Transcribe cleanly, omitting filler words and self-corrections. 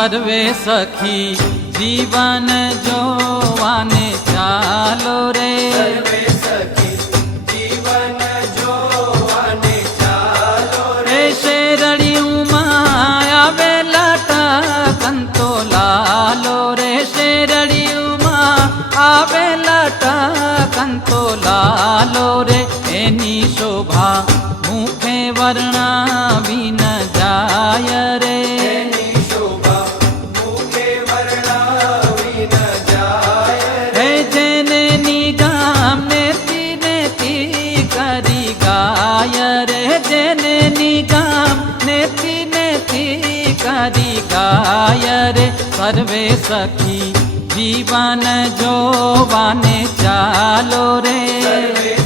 सर्वे सखी जीवन जोवाने चालो रे। सर्वे सखी जीवन जोवाने चालो रे। शेरड़ियों माया बेलटा कंतो लालो रे। शेरड़ियों आवे लटा कंतो लालो रे। एनी शोभा मुखे वर्णावी न जाय रे। एनी शोभा मुखे वर्णावी न जाय रे। जेने निगाम नेति नेति करी गाय रे। जेने निगाम नेति नेति करी गाय रे। सर्वे सखी जीवन जोवाने चालो रे। सर्वे